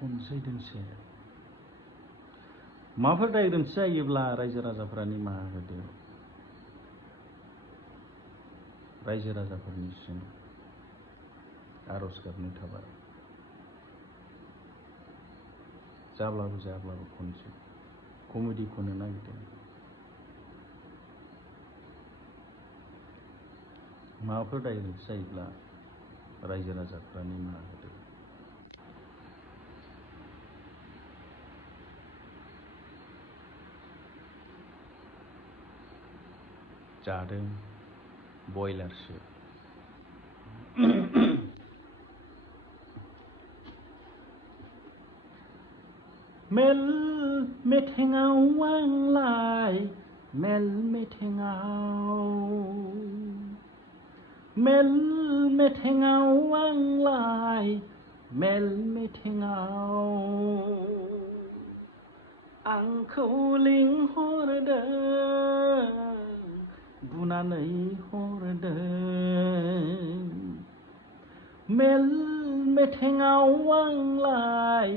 खनसे दोंसे माबाफोर दाय गोरोन्थि जायोब्ला रायजो राजाफोरा निमाहा होदो। रायजो राजाफोरनिसिम आरज गाबनाय थाबाय। जाब्लाबो जायाब्लाबो खनसे कमेडि खननो नागिरदों। माबाफोर दाय गोरोन्थि जायोब्ला रायजो राजाफोरा निमाहा होदो। जादों बयलारसो। मेल मेथेङाव आंलाय मेल मेथेङाव आंलाय मेल मेथेङाव आंखौ लिंहरदों बुनानै हरदों। मेल मेथेङाव आंलाय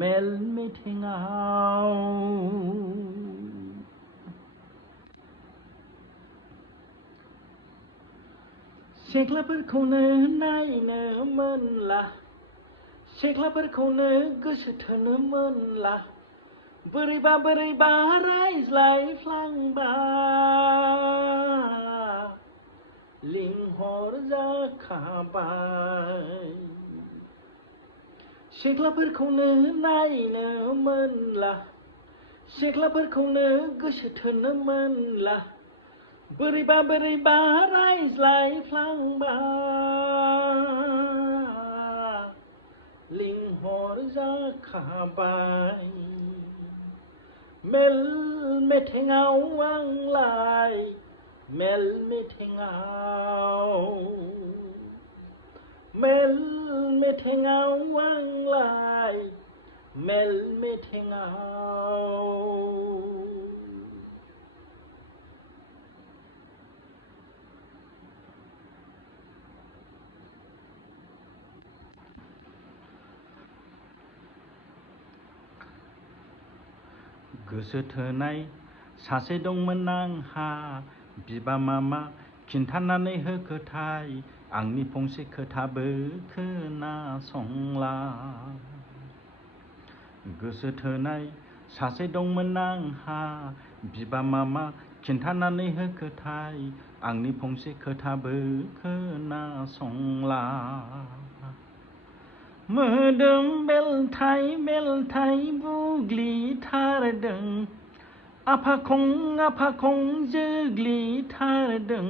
मेल मेथेङाव सेख्लाफोरखौनो नायनो मोनला सेख्लाफोरखौनो गोसो थोनो मोनला बोरैबा बोरैबा रायज्लायफ्लांबा लिंहर जाखाबाय। सेख्लाफोरखौनो नायनो मोनला सेख्लाफोरखौनो गोसो थोनो मोनला बोरैबा बोरैबा रायज्लायफ्लांबा लिंहर जाखाबाय। मेल मेथेङाव आंलाय मेल मेथेङाव मेल मेथेङाव आंलाय मेल मेथेङाव गोसो थोनाय सासे दंमोन आंहा बिबा मामा खिन्थानानै होखोथाय आंनि फंसे खोथाबो खोनासंला। गोसो थोनाय सासे दंमोन आंहा बिबा मामा खिन्थानानै होखोथाय आंनि फंसे खोथाबो खोनासंला। मोदोम बेलथाय बेलथाय बुग्लिथारदों आफाखं जोग्लिथारदों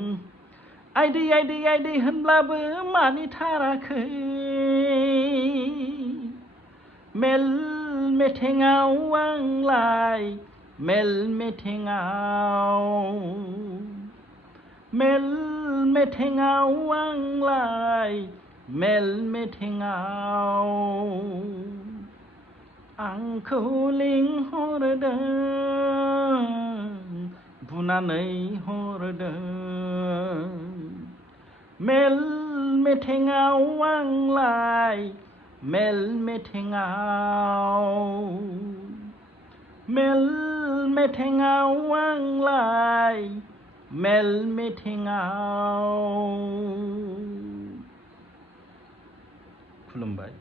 आयदै आयदै आयदै होनब्लाबो मानिथाराखै। मेल मेथेङाव आंलाय मेल मेथेङाव मेल मेथेङाव आंलाय मेल मेथेङाव आंखौ लिंहरदों बुनानै हरदों। मेल मेथेङाव आंलाय मेल मेथेङाव मेल मेथेङाव आंलाय मेल मेथेङाव खुलुमबाय।